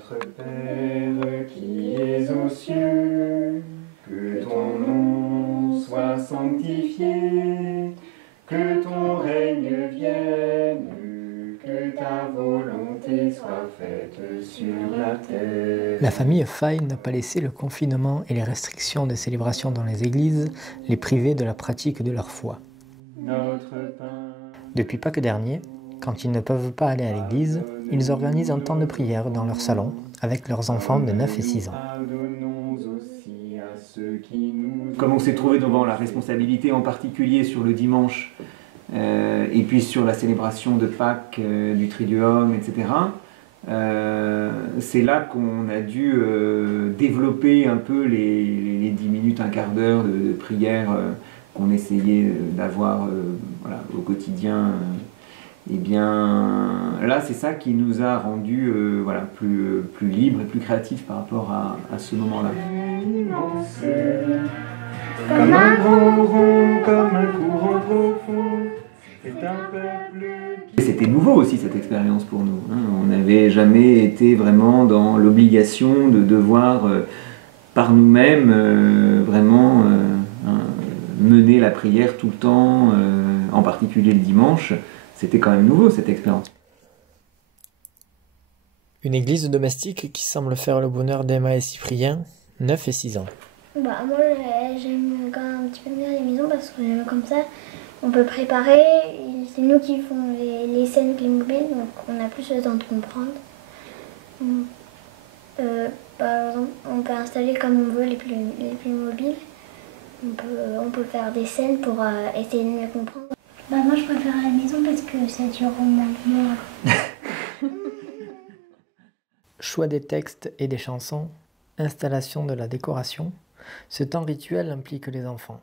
Notre Père qui es aux cieux, que ton nom soit sanctifié, que ton règne vienne, que ta volonté soit faite sur la terre. La famille Faye n'a pas laissé le confinement et les restrictions de célébration dans les églises les priver de la pratique de leur foi. Notre pain. Depuis Pâques dernier, quand ils ne peuvent pas aller à l'église, ils organisent un temps de prière dans leur salon avec leurs enfants de 9 et 6 ans. Comme on s'est trouvé devant la responsabilité en particulier sur le dimanche et puis sur la célébration de Pâques, du Triduum, etc., c'est là qu'on a dû développer un peu les 10 minutes, un quart d'heure de prière qu'on essayait d'avoir voilà, au quotidien. Et bien là, c'est ça qui nous a rendus voilà, plus libres et plus créatifs par rapport à ce moment-là. Comme un grand rond, comme un courant profond, c'est un peuple qui... C'était nouveau aussi cette expérience pour nous. Hein. On n'avait jamais été vraiment dans l'obligation de devoir par nous-mêmes vraiment mener la prière tout le temps, en particulier le dimanche. C'était quand même nouveau cette expérience. Une église domestique qui semble faire le bonheur d'Emma et Cyprien, 9 et 6 ans. Moi j'aime quand même un petit peu mieux les maisons parce que comme ça on peut préparer, c'est nous qui font les scènes Playmobil, donc on a plus le temps de comprendre. Par exemple, on peut installer comme on veut les Playmobil, on peut faire des scènes pour essayer de mieux comprendre. Moi je préfère à la maison parce que ça dure au moins moins. Choix des textes et des chansons, installation de la décoration, ce temps rituel implique les enfants.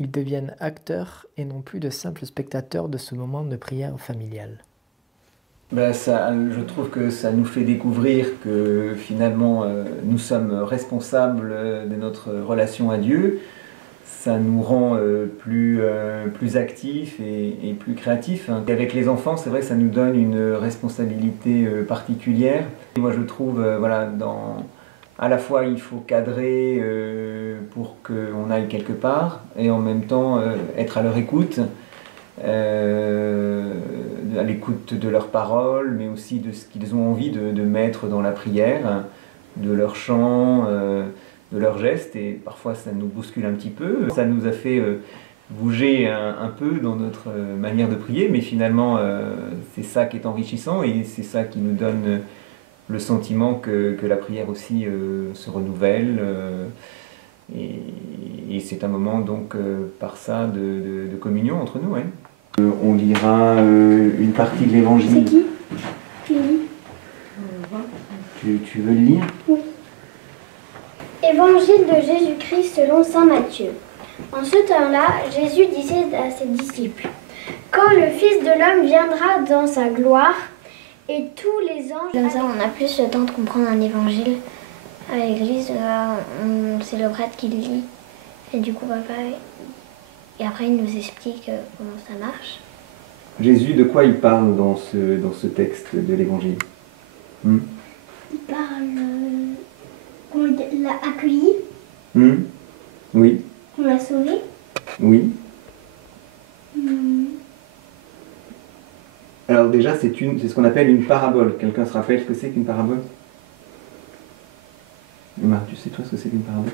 Ils deviennent acteurs et non plus de simples spectateurs de ce moment de prière familiale. Je trouve que ça nous fait découvrir que finalement nous sommes responsables de notre relation à Dieu. Ça nous rend plus actifs et plus créatifs. Et avec les enfants, c'est vrai que ça nous donne une responsabilité particulière. Et moi je trouve, voilà, à la fois il faut cadrer pour qu'on aille quelque part et en même temps être à leur écoute, à l'écoute de leurs paroles, mais aussi de ce qu'ils ont envie de mettre dans la prière, de leurs chants, de leurs gestes, et parfois ça nous bouscule un petit peu. Ça nous a fait bouger un peu dans notre manière de prier, mais finalement c'est ça qui est enrichissant et c'est ça qui nous donne le sentiment que la prière aussi se renouvelle et c'est un moment donc par ça de communion entre nous. Ouais. On lira une partie de l'évangile. C'est qui lit? Tu veux le lire? Oui. Évangile de Jésus-Christ selon saint Matthieu. En ce temps-là, Jésus disait à ses disciples: quand le Fils de l'homme viendra dans sa gloire, et tous les anges... Comme ça, on a plus le temps de comprendre un évangile. À l'église, c'est le prêtre qui le lit. Et du coup, papa... Et après, il nous explique comment ça marche. Jésus, de quoi il parle dans ce texte de l'évangile? Il parle... qu'on l'a accueilli. Oui. Qu'on l'a sauvé. Oui. Alors déjà, c'est ce qu'on appelle une parabole. Quelqu'un se rappelle ce que c'est qu'une parabole? Emma, tu sais toi ce que c'est qu'une parabole?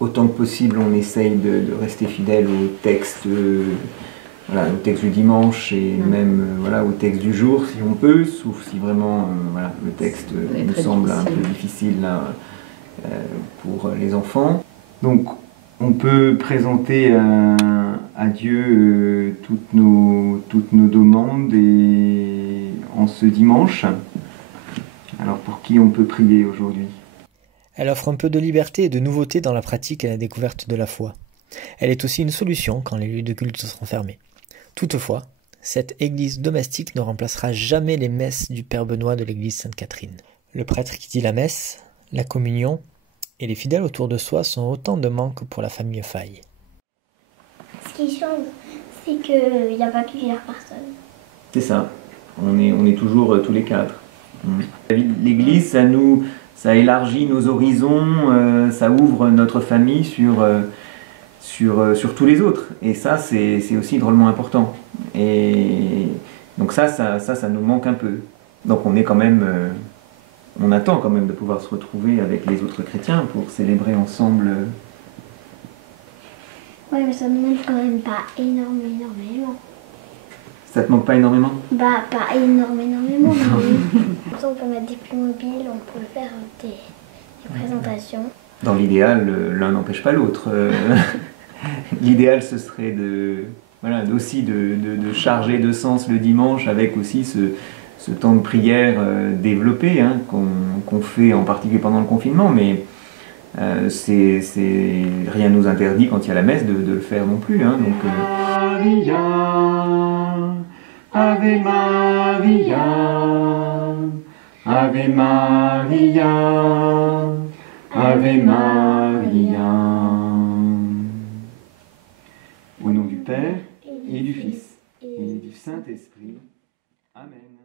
Autant que possible, on essaye de rester fidèle au texte, voilà, au texte du dimanche et même voilà, au texte du jour si on peut, sauf si vraiment voilà, le texte nous semble un peu difficile là, pour les enfants. Donc on peut présenter à Dieu toutes nos demandes et en ce dimanche. Alors pour qui on peut prier aujourd'hui? Elle offre un peu de liberté et de nouveauté dans la pratique et la découverte de la foi. Elle est aussi une solution quand les lieux de culte seront fermés. Toutefois, cette église domestique ne remplacera jamais les messes du Père Benoît de l'église Sainte-Catherine. Le prêtre qui dit la messe, la communion et les fidèles autour de soi sont autant de manques pour la famille Faye. Ce qui change, c'est qu'il n'y a pas plusieurs personnes. C'est ça, on est toujours tous les quatre. L'Église, ça élargit nos horizons, ça ouvre notre famille sur tous les autres. Et ça, c'est aussi drôlement important. Et donc ça nous manque un peu. Donc on est quand même, on attend quand même de pouvoir se retrouver avec les autres chrétiens pour célébrer ensemble. Oui, mais ça ne manque quand même pas énormément. Ça te manque pas énormément? Bah, pas énormément. On peut mettre des Playmobil, on peut faire des présentations. Dans l'idéal, l'un n'empêche pas l'autre. L'idéal, ce serait aussi de charger de sens le dimanche avec aussi ce temps de prière développé hein, qu'on fait en particulier pendant le confinement, mais rien ne nous interdit quand il y a la messe de le faire non plus. Hein, donc, Maria, Ave Maria, Ave Maria, Ave Maria. Au nom du Père et du Fils et du Saint-Esprit. Amen.